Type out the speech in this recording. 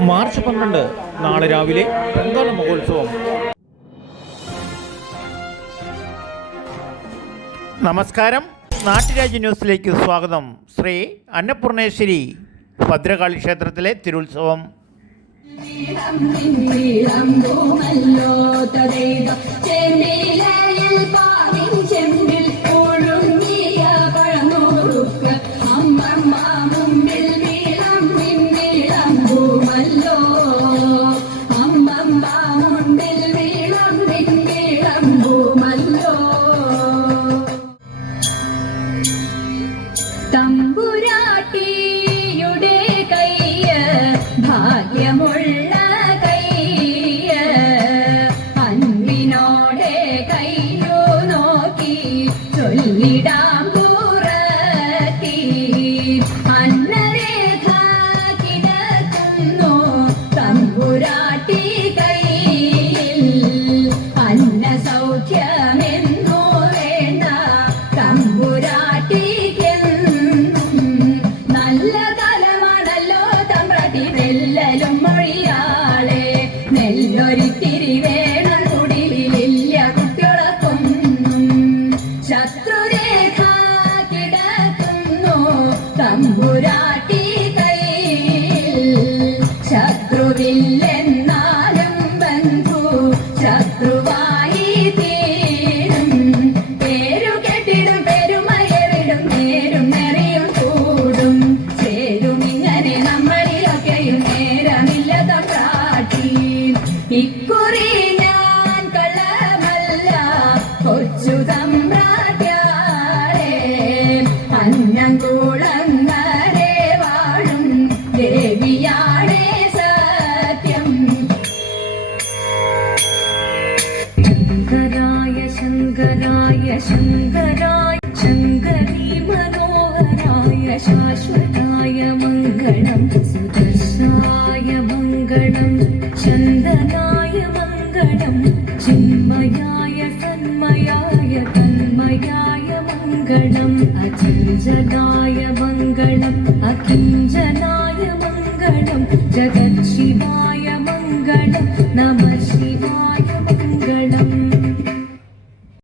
March പന്ത്രണ്ട് നാളെ രാവിലെ പൊങ്കാല മഹോത്സവം. നമസ്കാരം. നാട്ടുരാജ്യ ന്യൂസിലേക്ക് സ്വാഗതം. ശ്രീ അന്നപൂർണേശ്വരി ഭദ്രകാളി ക്ഷേത്രത്തിലെ തിരുത്സവം. ചെമ്പിൽ ഒഴുങ്ങിയ 当。മൊഴിയാളെ. നെല്ലൊരിത്തിരി വേണം ശത്രുരേഖ കിടക്കുന്നു. തമ്പുരാട്ടി ഇക്കുറി ഞാൻ കള്ളമല്ല കൊച്ചു തമ്പ്രാട്യാളെ അന്നം കൂടങ്ങരെ വാഴും ദേവിയാണേ സത്യം. ശങ്കരായ ശങ്കരായ ശങ്കരായ ശങ്കരീ മനോഹരായ ശാശ്വതായ മംഗളം. मङ्गलम् अचिञ्जगाय मङ्गलम् अखिल